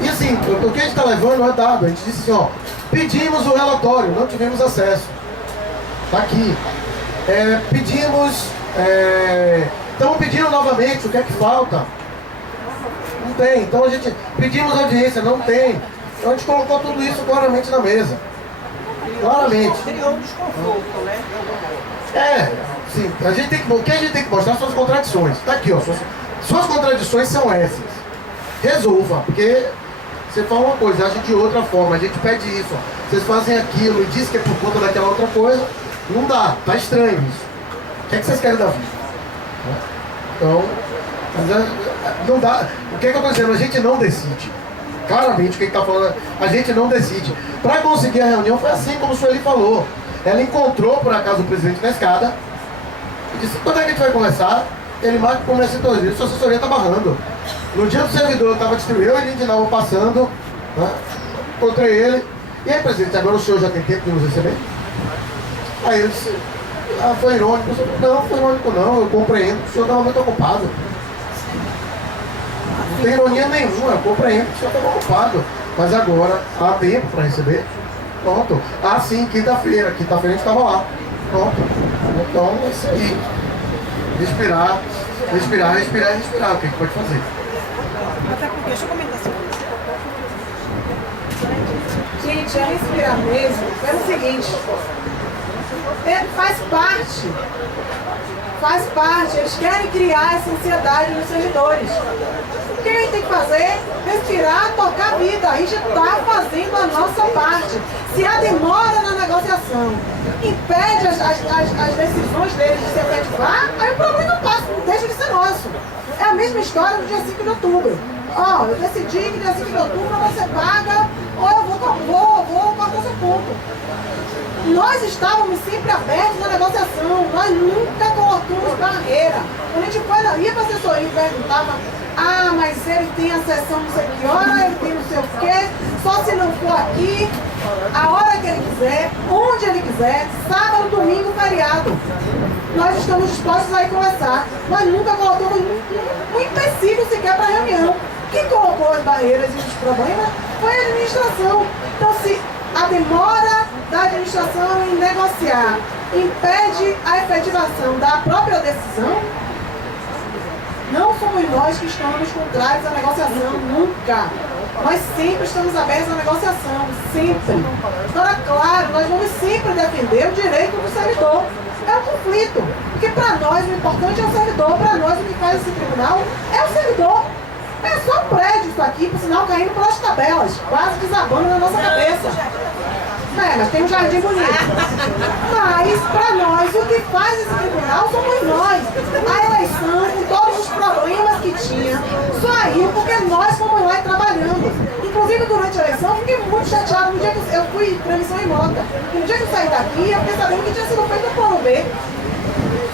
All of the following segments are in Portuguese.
E assim, o que a gente está levando é dado. A gente disse assim, ó, pedimos o relatório, não tivemos acesso. Está aqui. Pedimos... estamos pedindo novamente, o que é que falta? Não tem. Então a gente pedimos audiência, não tem. Então a gente colocou tudo isso claramente na mesa. Claramente. Criou um desconforto, né? Sim. O que a gente tem que mostrar são as contradições. Está aqui, ó. Suas contradições são essas. Resolva, porque você fala uma coisa, age de outra forma. A gente pede isso, ó. Vocês fazem aquilo e diz que é por conta daquela outra coisa. Não dá, tá estranho isso. O que é que vocês querem da vida? Então, não dá. O que é que eu estou dizendo? A gente não decide. Claramente, o que está falando, a gente não decide. Para conseguir a reunião foi assim como o Sueli falou. Ela encontrou, por acaso, o presidente na escada e disse, quando é que a gente vai conversar? Ele marca com a assessoria, sua assessoria está barrando. No dia do servidor eu estava distribuindo, eu e a Lindinalva passando, né? Encontrei ele. E aí, presidente, agora o senhor já tem tempo de nos receber? Aí ele disse, foi irônico. Eu disse, não, foi irônico não, eu compreendo, o senhor estava muito ocupado. Não tem ironia nenhuma, eu compreendo que o senhor estava ocupado. Mas agora há tempo para receber. Pronto. Sim, quinta-feira. Quinta-feira a gente estava lá. Pronto. Então é isso aí. Respirar. O que a gente pode fazer? Até porque, deixa eu comentar sobre isso. Gente, a respirar mesmo é o seguinte. Faz parte, eles querem criar essa ansiedade nos servidores. O que a gente tem que fazer? Respirar, tocar a vida. A gente está fazendo a nossa parte. Se a demora na negociação impede as decisões deles de se efetivar, aí o problema passa, não deixa de ser nosso. É a mesma história do dia 5 de outubro. Eu decidi que dia 5 de outubro você paga, ou eu vou cortar seu ponto. Nós estávamos sempre abertos na negociação, nós nunca colocamos barreira. Quando a gente ia para a assessoria e perguntava, mas ele tem a sessão não sei que hora, ele tem não sei o quê, só se não for aqui, a hora que ele quiser, onde ele quiser, sábado, domingo, feriado. Nós estamos dispostos a ir conversar, mas nunca colocamos um empecilho sequer para a reunião. Quem colocou as barreiras e os problemas foi a administração. Então, se a demora da administração em negociar impede a efetivação da própria decisão, não somos nós que estamos contrários à negociação, nunca. Nós sempre estamos abertos à negociação, sempre. Agora, claro, nós vamos sempre defender o direito do servidor. É um conflito, porque para nós o importante é o servidor, para nós o que faz esse tribunal é o servidor. É só um prédio isso aqui, por sinal caindo pelas tabelas, quase desabando na nossa cabeça. Mas tem um jardim bonito. Mas, para nós, o que faz esse tribunal somos nós. A eleição, com todos os problemas que tinha, saiu porque nós fomos lá trabalhando. Inclusive, durante a eleição, fiquei muito chateada. No dia que eu fui transmissão remota. No dia que eu saí daqui, eu fiquei sabendo que tinha sido feito um plano B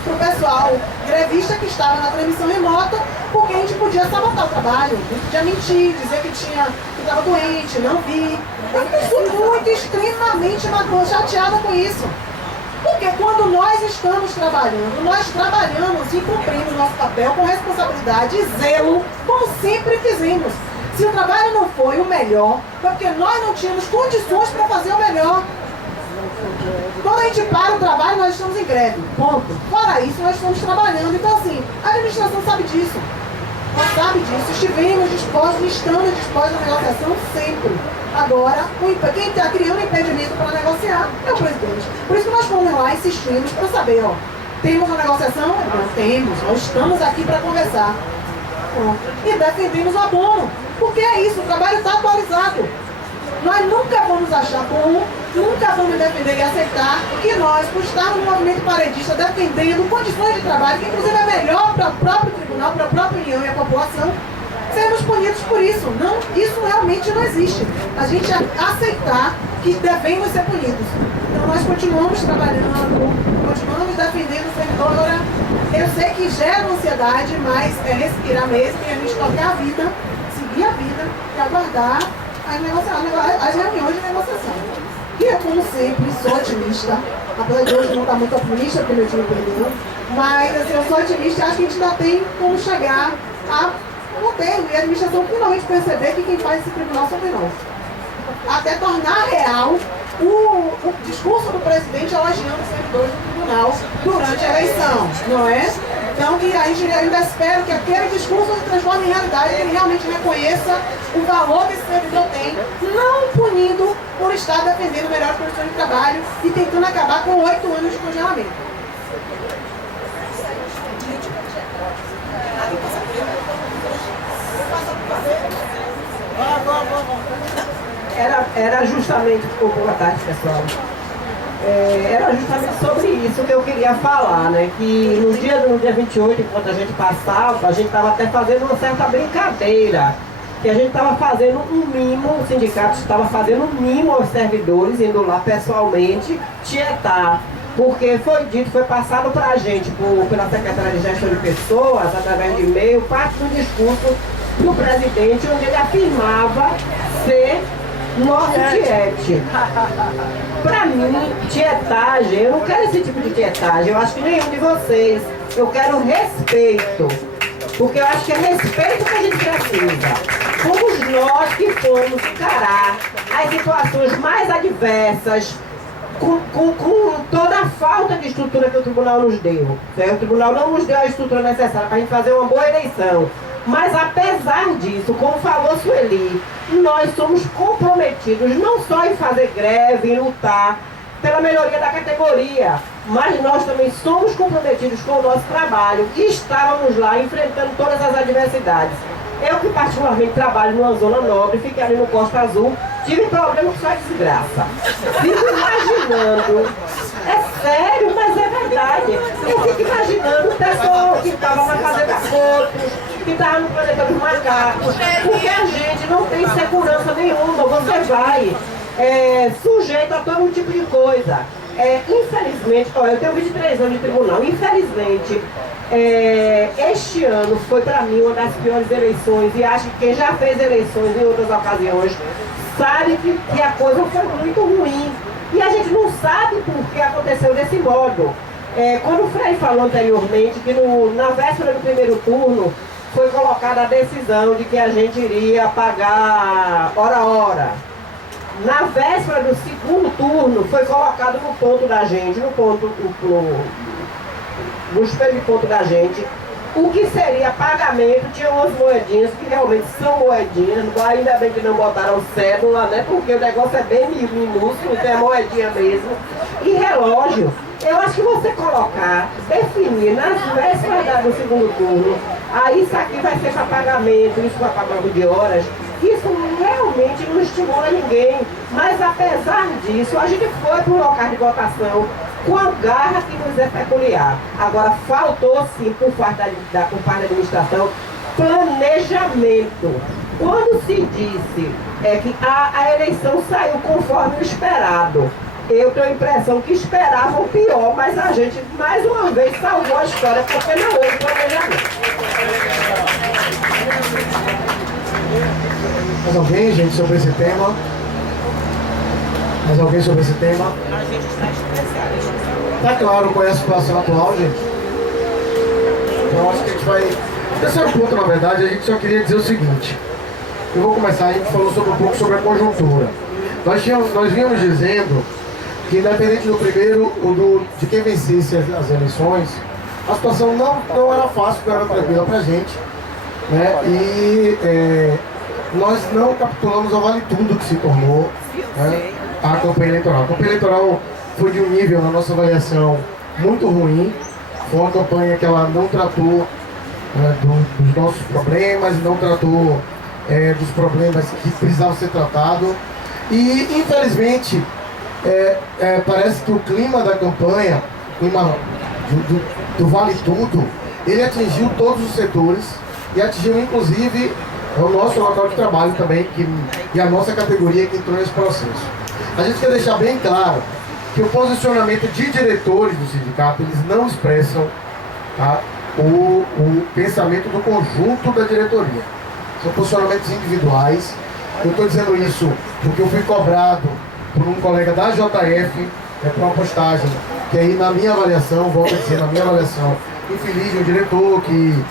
para o pessoal grevista que estava na transmissão remota, porque a gente podia sabotar o trabalho, a gente podia mentir, dizer que estava doente, não vi. Eu fiquei muito, extremamente chateada com isso. Porque quando nós estamos trabalhando, nós trabalhamos e cumprimos nosso papel com responsabilidade e zelo, como sempre fizemos. Se o trabalho não foi o melhor, foi porque nós não tínhamos condições para fazer o melhor. Quando a gente para o trabalho, nós estamos em greve, ponto. Fora isso, nós estamos trabalhando. Então, assim, a administração sabe disso. Nós sabe disso. Estivemos dispostos, estamos dispostos à negociação sempre. Agora, quem está criando impedimento para negociar é o presidente. Por isso que nós fomos lá e insistimos para saber, temos uma negociação? Não temos. Nós estamos aqui para conversar. E defendemos o abono. Porque é isso, o trabalho está atualizado. Nós nunca vamos achar bom, nunca vamos defender e aceitar que nós, por estarmos no movimento paredista, defendendo condições de trabalho, que inclusive é melhor para o próprio tribunal, para a própria União e a população, sermos punidos por isso. Não, isso realmente não existe. A gente aceitar que devemos ser punidos. Então nós continuamos trabalhando, continuamos defendendo o servidor. Agora, eu sei que gera ansiedade, mas é respirar mesmo e a gente tocar a vida, seguir a vida e aguardar as reuniões de negociação. E eu, como sempre, sou otimista, apesar de hoje não estar muito otimista, porque meu time perdeu, mas assim, eu sou otimista e acho que a gente ainda tem como chegar a no termo e a administração finalmente perceber que quem faz esse tribunal somos nós. Até tornar real o discurso do presidente elogiando os servidores do tribunal durante a eleição, não é? Então, que a gente ainda espera que aquele discurso se transforme em realidade, que ele realmente reconheça o valor que esse servidor tem, não punindo por estar defendendo melhores condições de trabalho e tentando acabar com 8 anos de congelamento. Era justamente, boa tarde, pessoal. Era justamente sobre isso que eu queria falar, né? Que no dia 28, enquanto a gente passava, a gente estava até fazendo uma certa brincadeira. Que a gente estava fazendo um mimo, o sindicato estava fazendo um mimo aos servidores, indo lá pessoalmente tietar. Porque foi passado para a gente, pela Secretaria de Gestão de Pessoas, através de e-mail, parte do discurso do presidente, onde ele afirmava ser nosso tiete. Para mim, tietagem, eu não quero esse tipo de tietagem, eu acho que nenhum de vocês. Eu quero respeito, porque eu acho que é respeito que a gente precisa. Fomos nós que fomos encarar as situações mais adversas, com toda a falta de estrutura que o tribunal nos deu. O tribunal não nos deu a estrutura necessária para a gente fazer uma boa eleição. Mas apesar disso, como falou Sueli, nós somos comprometidos não só em fazer greve, em lutar pela melhoria da categoria, mas nós também somos comprometidos com o nosso trabalho e estávamos lá enfrentando todas as adversidades. Eu que particularmente trabalho numa zona nobre, fiquei ali no Costa Azul, tive problema com só desgraça. Fico imaginando, é sério, mas é verdade. Eu fico imaginando o pessoal que estava na Fazenda Coutos, que estava no Planeta dos Macacos, porque a gente não tem segurança nenhuma, você vai sujeito a todo tipo de coisa. Infelizmente, eu tenho 23 anos de tribunal, infelizmente, este ano foi para mim uma das piores eleições e acho que quem já fez eleições em outras ocasiões sabe que a coisa foi muito ruim e a gente não sabe por que aconteceu desse modo. Quando o Frei falou anteriormente que na véspera do primeiro turno foi colocada a decisão de que a gente iria pagar hora a hora. Na véspera do segundo turno foi colocado no ponto da gente, no espelho de ponto da gente, o que seria pagamento. Tinha umas moedinhas que realmente são moedinhas, ainda bem que não botaram cédula, né? Porque o negócio é bem minúsculo, então é moedinha mesmo. E relógio, eu acho que você colocar, definir nas vésperas do segundo turno, aí isso aqui vai ser para pagamento, isso vai para banco de horas, isso realmente não estimula ninguém. Mas apesar disso, a gente foi para o local de votação com a garra que nos é peculiar. Agora, faltou sim, por parte da administração, planejamento. Quando se disse que a eleição saiu conforme o esperado, eu tenho a impressão que esperavam o pior, mas a gente, mais uma vez, salvou a história, porque não houve planejamento. Mais alguém, gente, sobre esse tema? Mais alguém sobre esse tema? A gente está estressado. Tá claro qual é a situação atual, gente? Então acho que a gente vai... Terceiro ponto, na verdade, a gente só queria dizer o seguinte. Eu vou começar, a gente falou um pouco sobre a conjuntura. Nós vínhamos dizendo que independente do primeiro ou de quem vencesse as eleições, a situação não era fácil, não era tranquila pra gente, né? E nós não capitulamos ao vale tudo que se tornou, né, a campanha eleitoral. A campanha eleitoral foi de um nível, na nossa avaliação, muito ruim. Foi uma campanha que ela não tratou dos nossos problemas, não tratou dos problemas que precisavam ser tratados. E, infelizmente, parece que o clima da campanha, o clima do Vale Tudo, ele atingiu todos os setores e atingiu, inclusive, o nosso local de trabalho também, e a nossa categoria que entrou nesse processo. A gente quer deixar bem claro que o posicionamento de diretores do sindicato, eles não expressam, tá, o pensamento do conjunto da diretoria. São posicionamentos individuais. Eu estou dizendo isso porque eu fui cobrado por um colega da JF por uma postagem que aí, na minha avaliação, volto a dizer, na minha avaliação, infeliz de um diretor que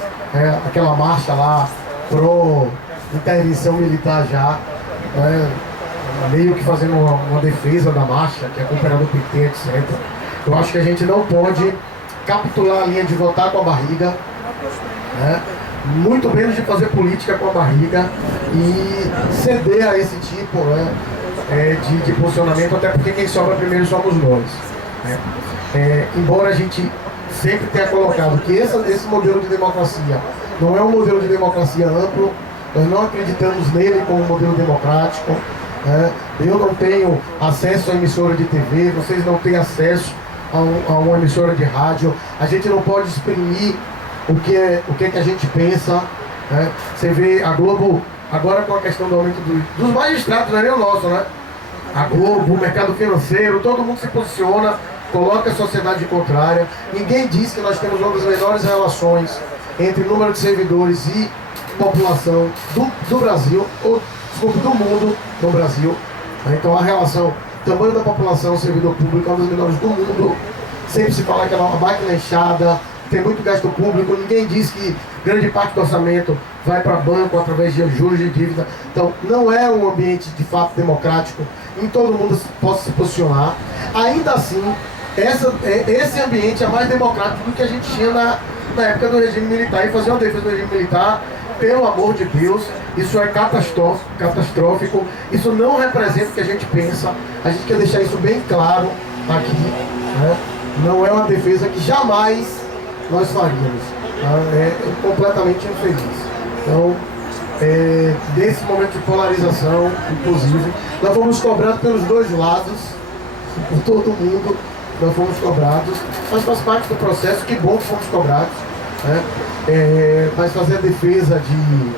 aquela marcha lá pró-intervenção militar já, né, meio que fazendo uma defesa da marcha, que é acompanhada do PT, etc. Eu acho que a gente não pode capitular a linha de votar com a barriga, né, muito menos de fazer política com a barriga e ceder a esse tipo, né, de posicionamento, até porque quem sobra primeiro somos nós, né. Embora a gente sempre tenha colocado que esse modelo de democracia não é um modelo de democracia amplo, nós não acreditamos nele como um modelo democrático, né. Eu não tenho acesso à emissora de TV, vocês não têm acesso a uma emissora de rádio, a gente não pode exprimir o que a gente pensa, né. Você vê a Globo, agora com a questão do aumento dos magistrados, não é nem o nosso, né? A Globo, o mercado financeiro, todo mundo se posiciona, coloca a sociedade contrária. Ninguém diz que nós temos uma das menores relações entre número de servidores e população do Brasil, ou desculpe, do mundo no Brasil. Então a relação, tamanho da população, servidor público, é uma das menores do mundo. Sempre se fala que é uma máquina inchada, tem muito gasto público, ninguém diz que grande parte do orçamento vai para banco através de juros de dívida. Então não é um ambiente de fato democrático em todo mundo possa se posicionar. Ainda assim, esse ambiente é mais democrático do que a gente tinha na época do regime militar. E fazer uma defesa do regime militar, pelo amor de Deus, isso é catastrófico, isso não representa o que a gente pensa. A gente quer deixar isso bem claro aqui, né? Não é uma defesa que jamais nós faríamos, tá? É completamente infeliz. Então, nesse momento de polarização, inclusive, nós fomos cobrados pelos dois lados, por todo mundo, nós fomos cobrados, mas faz parte do processo, que bom que fomos cobrados, né? Mas fazer a defesa de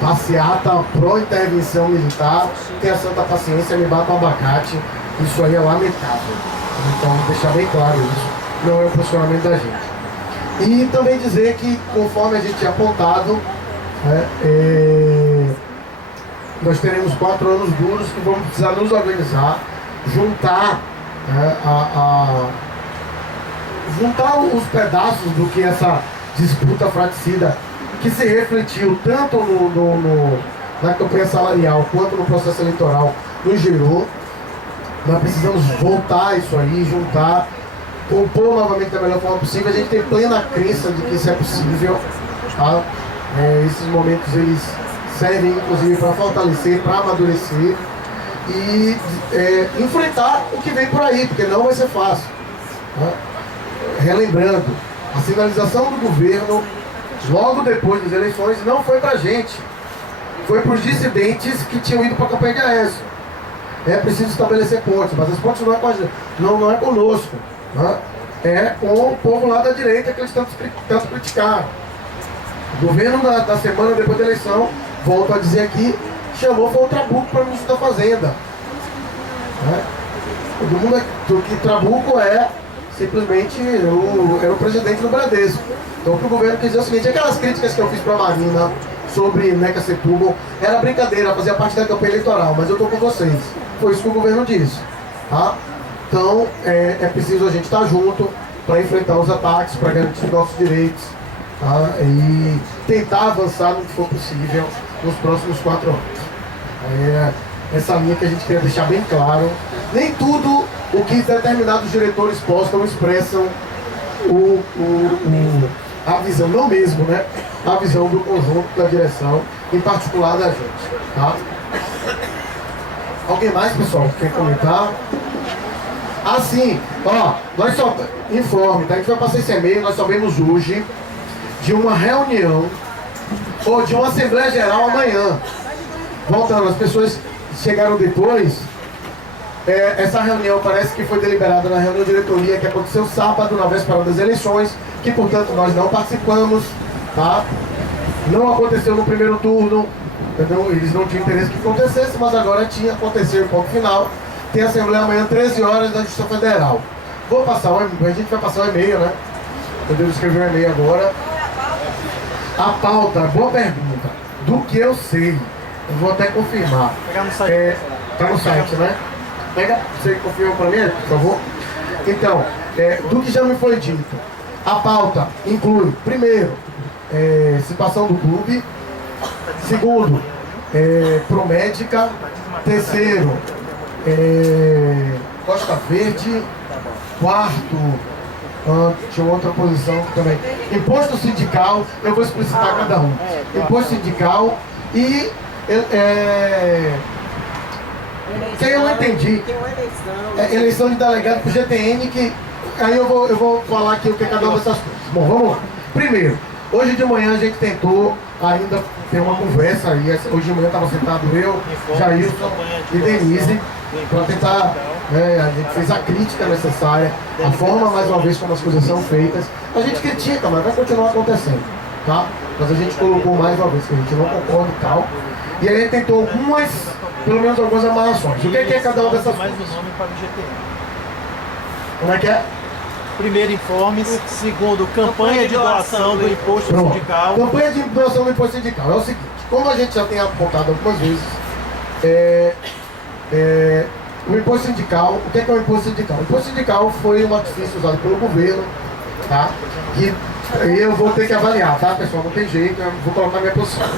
passeata pró-intervenção militar, tenha santa paciência, me bata um abacate, isso aí é lamentável. Então, deixar bem claro isso, não é o posicionamento da gente. E também dizer que, conforme a gente tinha apontado, né, nós teremos 4 anos duros que vamos precisar nos organizar, juntar, né, juntar os pedaços do que essa disputa fratricida, que se refletiu tanto na campanha salarial quanto no processo eleitoral, nos gerou. Nós precisamos voltar isso aí, juntar, compor novamente da melhor forma possível. A gente tem plena crença de que isso é possível, tá? Esses momentos eles servem inclusive para fortalecer, para amadurecer e enfrentar o que vem por aí, porque não vai ser fácil, tá? Relembrando, a sinalização do governo logo depois das eleições não foi para a gente, foi para os dissidentes que tinham ido para a campanha de Aécio. É preciso estabelecer pontes, mas as pontes não é com a gente, não é conosco, né? É com o povo lá da direita que eles tanto criticaram. O governo da semana depois da eleição, volto a dizer aqui, chamou, foi o Trabuco para o ministro da Fazenda, né? Todo mundo que Trabuco é simplesmente era o presidente do Bradesco. Então o que o governo quis dizer é o seguinte: aquelas críticas que eu fiz para a Marina sobre Neca Setúbal era brincadeira, fazia parte da campanha eleitoral, mas eu estou com vocês. Foi isso que o governo disse, tá? Então é preciso a gente estar junto para enfrentar os ataques, para garantir nossos direitos, tá? E tentar avançar no que for possível nos próximos 4 anos. Essa linha que a gente queria deixar bem claro. Nem tudo o que determinados diretores postam expressam a visão, não mesmo, né? A visão do conjunto da direção, em particular da gente, tá? Alguém mais, pessoal, quer comentar? Assim, ó, nós só, informe, tá? A gente vai passar esse e-mail, nós sabemos hoje de uma reunião ou de uma Assembleia Geral amanhã. Voltando, as pessoas chegaram depois. Essa reunião parece que foi deliberada na reunião de diretoria que aconteceu sábado, na véspera das eleições, que portanto nós não participamos, tá? Não aconteceu no primeiro turno, entendeu? Eles não tinham interesse que acontecesse, mas agora tinha, aconteceu em ponto final. Tem assembleia amanhã, 13 horas, da Justiça Federal. A gente vai passar um e-mail, né? Eu devo escrever um e-mail agora. A pauta, boa pergunta. Do que eu sei, eu vou até confirmar. Tá no site, né? Pega, você confirma para mim, por favor? Então, do que já me foi dito, a pauta inclui, primeiro, situação do clube. Segundo, Promédica. Terceiro, Costa Verde. Quarto, tinha outra posição também. Imposto sindical, eu vou explicitar cada um. Imposto sindical e que eu não entendi. Eleição de delegado pro GTN, que aí eu vou falar aqui o que é cada uma dessas coisas. Bom, vamos lá. Primeiro, hoje de manhã a gente tentou ainda ter uma conversa aí. Hoje de manhã estava sentado eu, Jailson e Denise, para tentar, a gente fez a crítica necessária, a forma, mais uma vez, como as coisas são feitas. A gente critica, mas vai continuar acontecendo, tá? Mas a gente colocou mais uma vez que a gente não concorda e tal. E aí a gente tentou algumas, pelo menos algumas amarrações. O que é cada uma dessas mais coisas? o nome para o GTN. Como é que é? Primeiro, informes. Segundo, campanha de doação do imposto Pronto. sindical. Campanha de doação do imposto sindical. É o seguinte, como a gente já tem apontado algumas vezes, o imposto sindical, o que é o imposto sindical? O imposto sindical foi um artifício usado pelo governo, tá? Que eu vou ter que avaliar, tá, pessoal? Não tem jeito, eu vou colocar minha posição.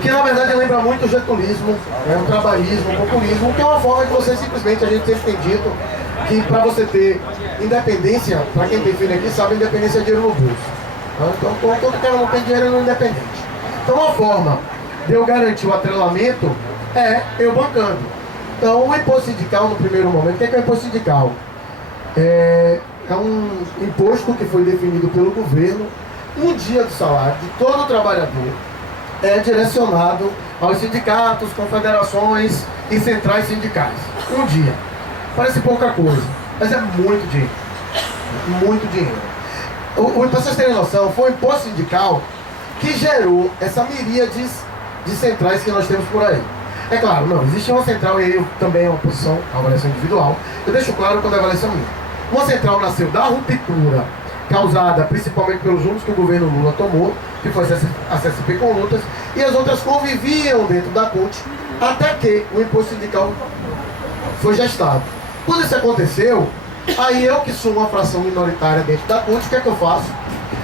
Que na verdade lembra muito o getulismo, o trabalhismo, o populismo, que é uma forma de você simplesmente, a gente sempre tem dito, que para você ter independência, para quem tem filho aqui sabe, independência é dinheiro no bolso. Tá? Então, todo cara não tem dinheiro, não é independente. Então, uma forma de eu garantir o atrelamento é eu bancando. Então, o imposto sindical, no primeiro momento, o que é o imposto sindical? É um imposto que foi definido pelo governo, um dia do salário de todo trabalhador é direcionado aos sindicatos, confederações e centrais sindicais. Um dia. Parece pouca coisa, mas é muito dinheiro. Muito dinheiro. Para vocês terem noção, foi o imposto sindical que gerou essa miríade de centrais que nós temos por aí. É claro, não, existe uma central, e aí também é uma posição, a avaliação individual. Eu deixo claro quando é a avaliação minha. Uma central nasceu da ruptura causada principalmente pelos rumos que o governo Lula tomou, que foi a CSP com lutas, e as outras conviviam dentro da CUT, até que o imposto sindical foi gestado. Quando isso aconteceu, aí eu que sou uma fração minoritária dentro da CUT, o que é que eu faço?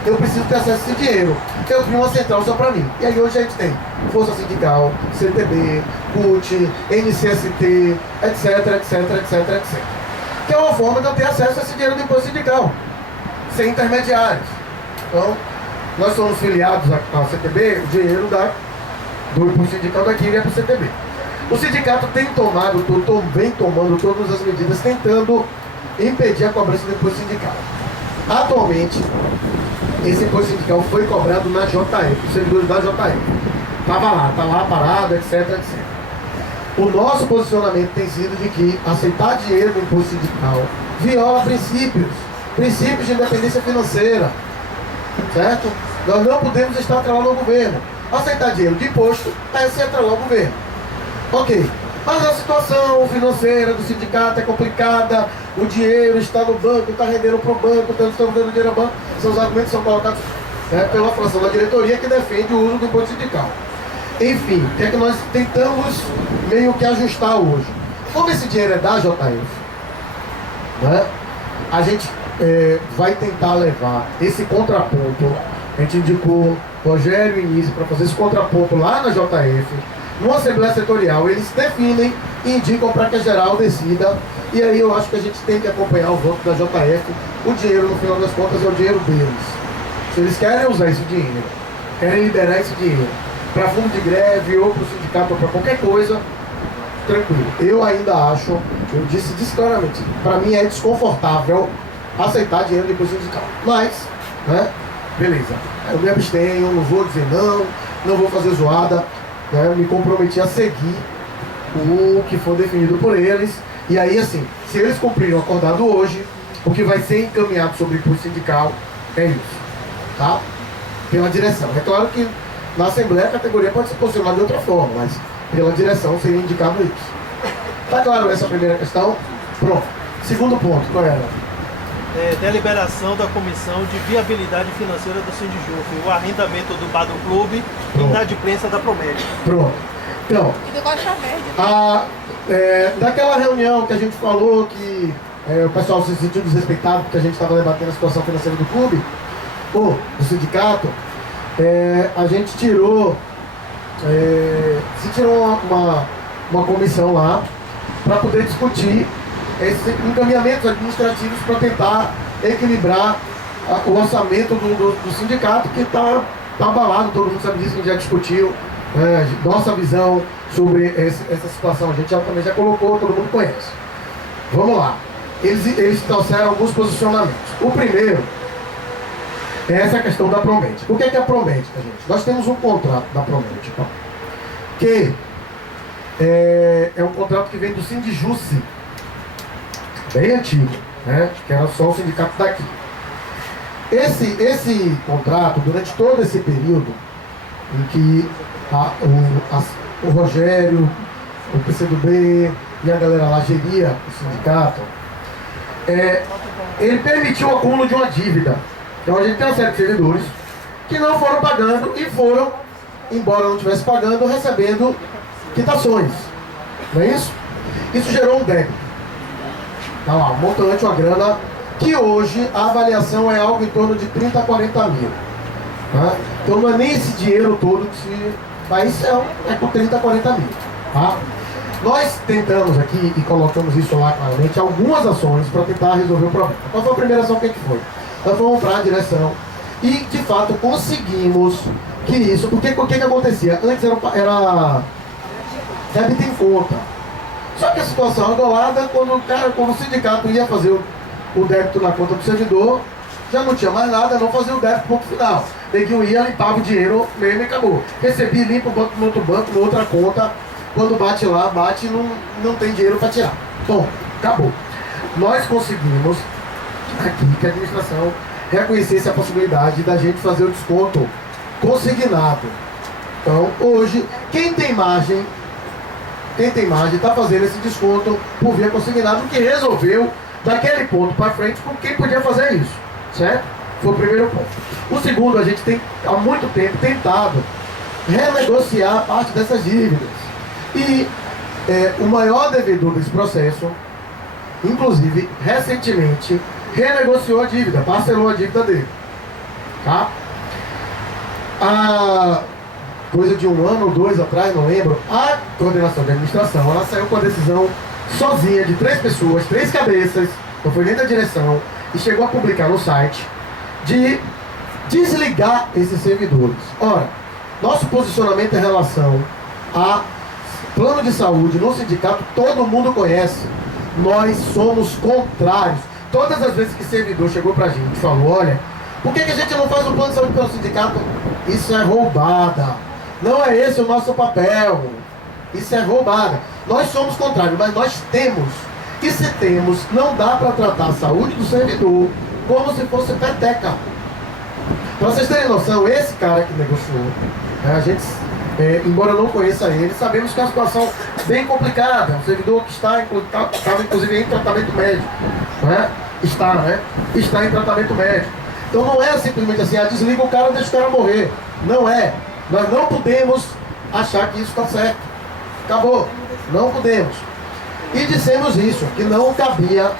Eu preciso ter acesso a esse dinheiro. Eu crio uma central só para mim. E aí hoje a gente tem Força Sindical, CTB, CUT, NCST, etc, etc, etc, etc. Que é uma forma de eu ter acesso a esse dinheiro do imposto sindical, sem intermediários. Então, nós somos filiados à CTB, o dinheiro do imposto sindical daqui iria para o CTB. O sindicato vem tomando todas as medidas tentando impedir a cobrança do imposto sindical. Atualmente, esse imposto sindical foi cobrado na JF, os servidores da JF. Está lá parado, etc, etc. O nosso posicionamento tem sido de que aceitar dinheiro do imposto sindical viola princípios de independência financeira, certo? Nós não podemos estar atrelado ao governo. Aceitar dinheiro de imposto é se atrelar ao governo. Ok, mas a situação financeira do sindicato é complicada, o dinheiro está no banco, está rendendo para o banco, estamos dando dinheiro ao banco. Esses argumentos são colocados pela fração da diretoria que defende o uso do imposto sindical. Enfim, o que é que nós tentamos meio que ajustar hoje? Como esse dinheiro é da JF, né, a gente vai tentar levar esse contraponto. A gente indicou Rogério e Início para fazer esse contraponto lá na JF, numa Assembleia Setorial. Eles definem e indicam para que a geral decida. E aí eu acho que a gente tem que acompanhar o voto da JF. O dinheiro, no final das contas, é o dinheiro deles. Se eles querem usar esse dinheiro, querem liberar esse dinheiro para fundo de greve ou para o sindicato ou para qualquer coisa, tranquilo. Eu ainda acho, eu disse claramente, para mim é desconfortável aceitar dinheiro de imposto sindical. Mas, né, beleza. Eu me abstenho, não vou dizer não vou fazer zoada, né, me comprometi a seguir o que for definido por eles. E aí, assim, se eles cumprirem o acordado hoje, o que vai ser encaminhado sobre o imposto sindical é isso, tá? Pela direção. É claro que na Assembleia a categoria pode se posicionar de outra forma, mas pela direção seria indicado isso. Tá claro essa primeira questão? Pronto. Segundo ponto, qual era? Deliberação da Comissão de Viabilidade Financeira do Sindijuf, o arrendamento do bar do clube e inadimplência da Promédia. Pronto. Então, E do Costa Verde. daquela reunião que a gente falou que o pessoal se sentiu desrespeitado porque a gente estava debatendo a situação financeira do clube, ou do sindicato, a gente tirou, se tirou uma comissão lá para poder discutir esses encaminhamentos administrativos para tentar equilibrar o orçamento do sindicato, que está abalado, todo mundo sabe disso, a gente já discutiu, nossa visão sobre essa situação, a gente também já colocou, todo mundo conhece. Vamos lá, eles trouxeram alguns posicionamentos. O primeiro é essa questão da Promed. O que é a Promed, gente? Nós temos um contrato da Promed, então, que é um contrato que vem do Sindijusce, bem antigo, né? Que era só o sindicato daqui. Esse contrato, durante todo esse período em que o Rogério, o PCdoB e a galera lá geria o sindicato, ele permitiu o acúmulo de uma dívida. Então a gente tem uma série de servidores que não foram pagando e foram, embora não estivesse pagando, recebendo quitações. Não é isso? Isso gerou um débito. Tá lá, um montante, uma grana, que hoje a avaliação é algo em torno de 30 a 40 mil. Tá? Então não é nem esse dinheiro todo que se vai, é com 30 a 40 mil. Tá? Nós tentamos aqui, e colocamos isso lá claramente, algumas ações para tentar resolver o problema. Qual foi a primeira ação que foi? Nós fomos para a direção e, de fato, conseguimos que isso... Porque o que acontecia? Antes era débito em conta. Só que a situação agolada, quando o sindicato ia fazer o débito na conta do servidor, já não tinha mais nada, não fazia o débito, ponto final. Neguinho ia, limpava o dinheiro mesmo e acabou. Recebi, limpa o banco no outro banco, na outra conta. Quando bate lá, bate e não tem dinheiro para tirar. Bom, acabou. Nós conseguimos aqui que a administração reconhecesse a possibilidade da gente fazer o desconto consignado. Então, hoje, quem tem margem está fazendo esse desconto por via consignado, que resolveu, daquele ponto para frente, com quem podia fazer isso, certo? Foi o primeiro ponto. O segundo, a gente tem, há muito tempo, tentado renegociar parte dessas dívidas. E o maior devedor desse processo, inclusive, recentemente, renegociou a dívida, parcelou a dívida dele. Tá? Há coisa de 1 ano ou 2 atrás, não lembro, a coordenação de administração, ela saiu com a decisão sozinha de 3 pessoas, 3 cabeças, não foi nem da direção, e chegou a publicar no site, de desligar esses servidores. Ora, nosso posicionamento em relação a plano de saúde no sindicato, todo mundo conhece. Nós somos contrários. Todas as vezes que servidor chegou pra gente e falou, olha, por que a gente não faz um plano de saúde pelo sindicato? Isso é roubada. Não é esse o nosso papel. Isso é roubada. Nós somos contrários, mas nós temos. E se temos, não dá para tratar a saúde do servidor como se fosse peteca. Para vocês terem noção, esse cara que negociou, a gente, embora eu não conheça ele, sabemos que é uma situação bem complicada. Um servidor que estava inclusive em tratamento médico. Né? Está em tratamento médico. Então não é simplesmente assim, desliga o cara, deixa o cara morrer. Não é. Nós não podemos achar que isso está certo. Acabou. Não podemos. E dissemos isso, que não cabia,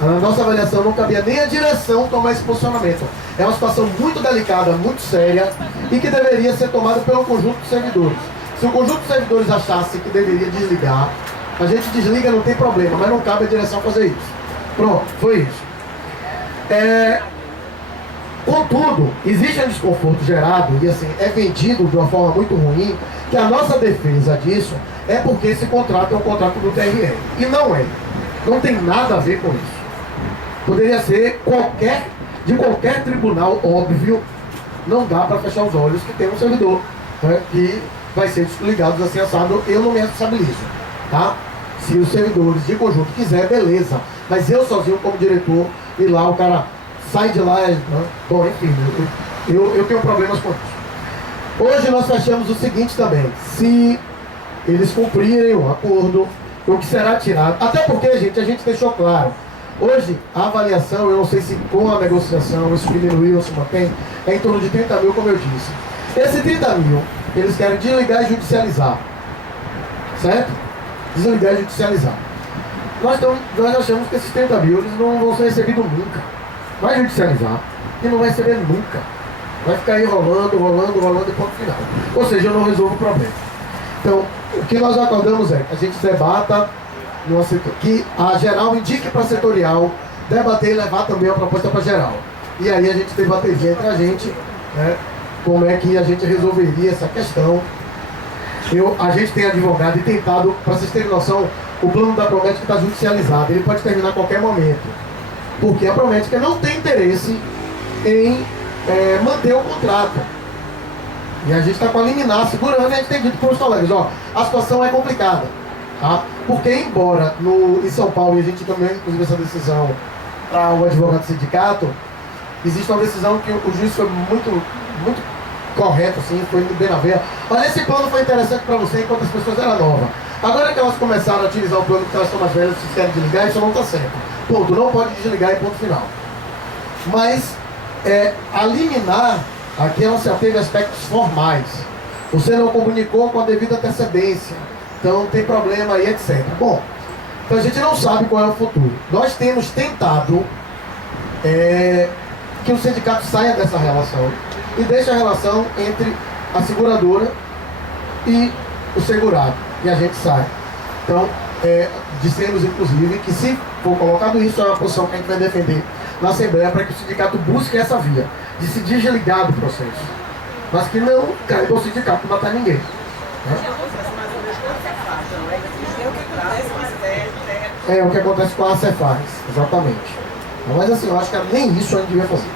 a nossa avaliação não cabia nem a direção tomar esse posicionamento. É uma situação muito delicada, muito séria, e que deveria ser tomada pelo conjunto de servidores. Se o conjunto de servidores achasse que deveria desligar, a gente desliga, não tem problema, mas não cabe a direção fazer isso. Pronto, foi isso. Contudo, existe um desconforto gerado, e assim, é vendido de uma forma muito ruim, que a nossa defesa disso é porque esse contrato é um contrato do TRE. E não é. Não tem nada a ver com isso. Poderia ser de qualquer tribunal, óbvio, não dá para fechar os olhos que tem um servidor, né, que vai ser desligado assim assado, eu não me responsabilizo, tá? Se os servidores de conjunto quiser, beleza. Mas eu sozinho como diretor, e lá o cara sai de lá, né? Bom, enfim, eu tenho problemas com isso. Hoje nós fechamos o seguinte também, se eles cumprirem o acordo, o que será tirado, até porque, gente, a gente deixou claro, hoje a avaliação, eu não sei se com a negociação isso diminuiu ou se mantém, é em torno de 30 mil, como eu disse. Esse 30 mil, eles querem desligar e judicializar, certo? Desligar e judicializar. Nós achamos que esses 30 mil, eles não vão ser recebidos nunca. Vai judicializar e não vai receber nunca. Vai ficar aí rolando e ponto final. Ou seja, eu não resolvo o problema. Então, o que nós acordamos é que a gente debata que a geral indique para a setorial debater e levar também a proposta para geral. E aí a gente debateria entre a gente, né, como é que a gente resolveria essa questão. A gente tem advogado e tentado, para vocês terem noção, o plano da Promédica está judicializado, ele pode terminar a qualquer momento. Porque a Promédica não tem interesse em manter o contrato. E a gente está com a liminar segurando, e a gente tem dito para os colegas, a situação é complicada. Tá? Porque embora em São Paulo, e a gente também, inclusive, essa decisão para o advogado do sindicato, existe uma decisão que o juiz foi muito correto, assim, foi bem na veia. Olha, esse plano foi interessante para você enquanto as pessoas eram novas. Agora que elas começaram a utilizar o plano que elas estão mais velhas, se querem desligar, isso não está certo. Ponto, não pode desligar e ponto final. Mas a liminar, aqui ela se ateve a aspectos formais. Você não comunicou com a devida antecedência, então tem problema aí, etc. Bom, então a gente não sabe qual é o futuro. Nós temos tentado que o sindicato saia dessa relação e deixe a relação entre a seguradora e o segurado, e a gente sai. Então, dissemos inclusive que se for colocado isso, é uma posição que a gente vai defender na Assembleia para que o sindicato busque essa via de se desligar do processo, mas que não caiba o sindicato matar ninguém, né? É o que acontece com a Cefaz, exatamente. Mas assim, eu acho que nem isso a gente devia fazer.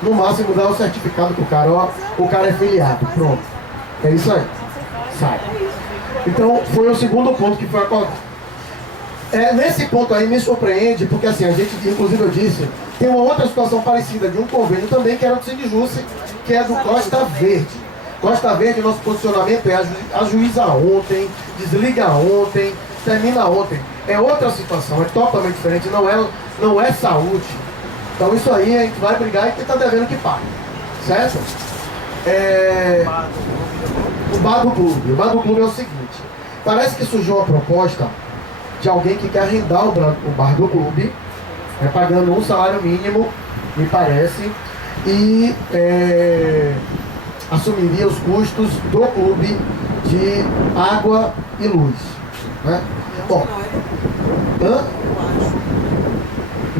No máximo dar o certificado pro cara, o cara é filiado, pronto. É isso aí. Sai. Então foi o segundo ponto que foi acordado. Nesse ponto aí me surpreende, porque assim, a gente, inclusive eu disse, tem uma outra situação parecida de um convênio também, que era do Sindjuce, que é do Costa Verde. Costa Verde, nosso posicionamento é ajuiza ontem, desliga ontem, termina ontem. É outra situação, é totalmente diferente, não é saúde. Então isso aí a gente vai brigar e quem está devendo que pague. Certo? O bar do clube. O bar do clube é o seguinte, parece que surgiu uma proposta de alguém que quer arrendar o bar do clube, pagando um salário mínimo, me parece, e assumiria os custos do clube de água e luz, né? Bom,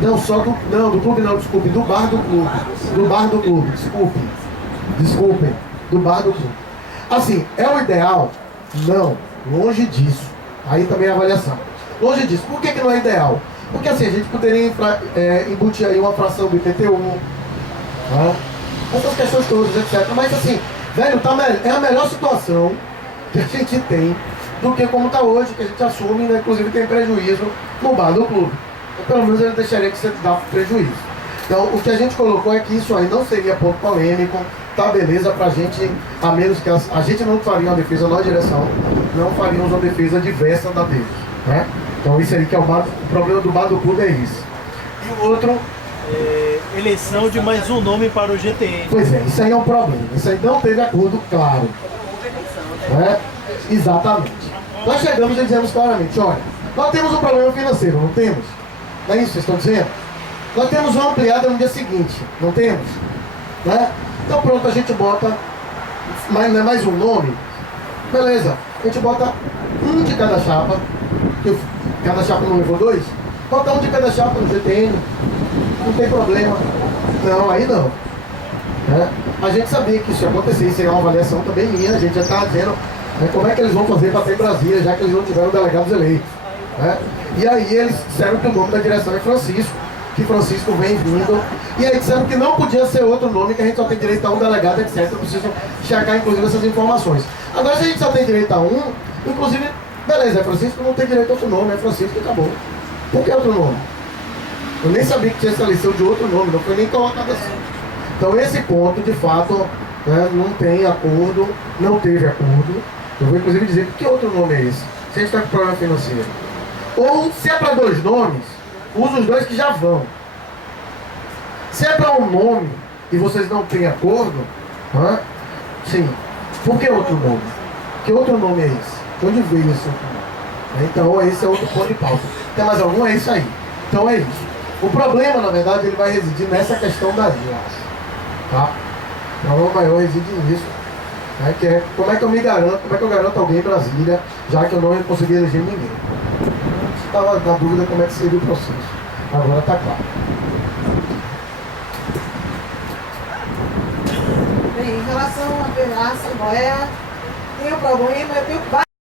do clube não, desculpe, do bar do clube. Do bar do clube, desculpem, do bar do clube. Assim, é o ideal? Não, longe disso. Aí também a avaliação. Longe disso. Por que não é ideal? Porque assim, a gente poderia embutir aí uma fração do IPTU, né? Essas questões todas, etc. Mas assim, velho, é a melhor situação que a gente tem do que como está hoje, que a gente assume, né? Inclusive tem prejuízo no bar do clube. Então, pelo menos ele deixaria que você dá prejuízo. Então, o que a gente colocou é que isso aí não seria ponto polêmico, tá beleza pra gente, a menos que a gente não faria uma defesa, nós, direção, não faríamos uma defesa diversa da deles, né? Então, isso aí que é o problema do bar do clube é isso. E o outro... eleição de mais um nome para o GTN. Pois é, isso aí é um problema. Isso aí não teve acordo claro. Né? Exatamente. Nós chegamos e dizemos claramente, olha, nós temos um problema financeiro, não temos? Não é isso que vocês estão dizendo? Nós temos uma ampliada no dia seguinte, não temos? Né? Então pronto, a gente bota mais um nome. Beleza, a gente bota um de cada chapa, cada chapa não levou dois, bota um de cada chapa no GTN, não tem problema. Não, aí não. Né? A gente sabia que isso ia acontecer, isso é uma avaliação também minha, a gente já está dizendo, né, como é que eles vão fazer para ter em Brasília, já que eles não tiveram delegados eleitos. Né? E aí eles disseram que o nome da direção é Francisco, que Francisco vem vindo, e aí disseram que não podia ser outro nome, que a gente só tem direito a um delegado, etc. Eu preciso checar, inclusive, essas informações. Agora, se a gente só tem direito a um, inclusive, beleza, é Francisco, não tem direito a outro nome, é Francisco e acabou. Por que outro nome? Eu nem sabia que tinha essa lição de outro nome, não foi nem colocado assim. Então, esse ponto, de fato, né, não tem acordo, não teve acordo. Eu vou, inclusive, dizer que outro nome é esse? Se a gente está com problema financeiro. Ou, se é para dois nomes, usa os dois que já vão. Se é para um nome e vocês não têm acordo, sim. Por que outro nome? Que outro nome é esse? De onde veio esse outro nome? Então, esse é outro ponto de pauta. Tem mais algum? É isso aí. Então, é isso. O problema, na verdade, ele vai residir nessa questão daí, eu acho. Tá? O problema maior reside nisso. Né? Que é como é que eu me garanto, como é que eu garanto alguém em Brasília, já que eu não consegui eleger ninguém. Estava na dúvida como é que seria o processo. Agora está claro. Bem, em relação à Assembleia, tem um problema, eu tenho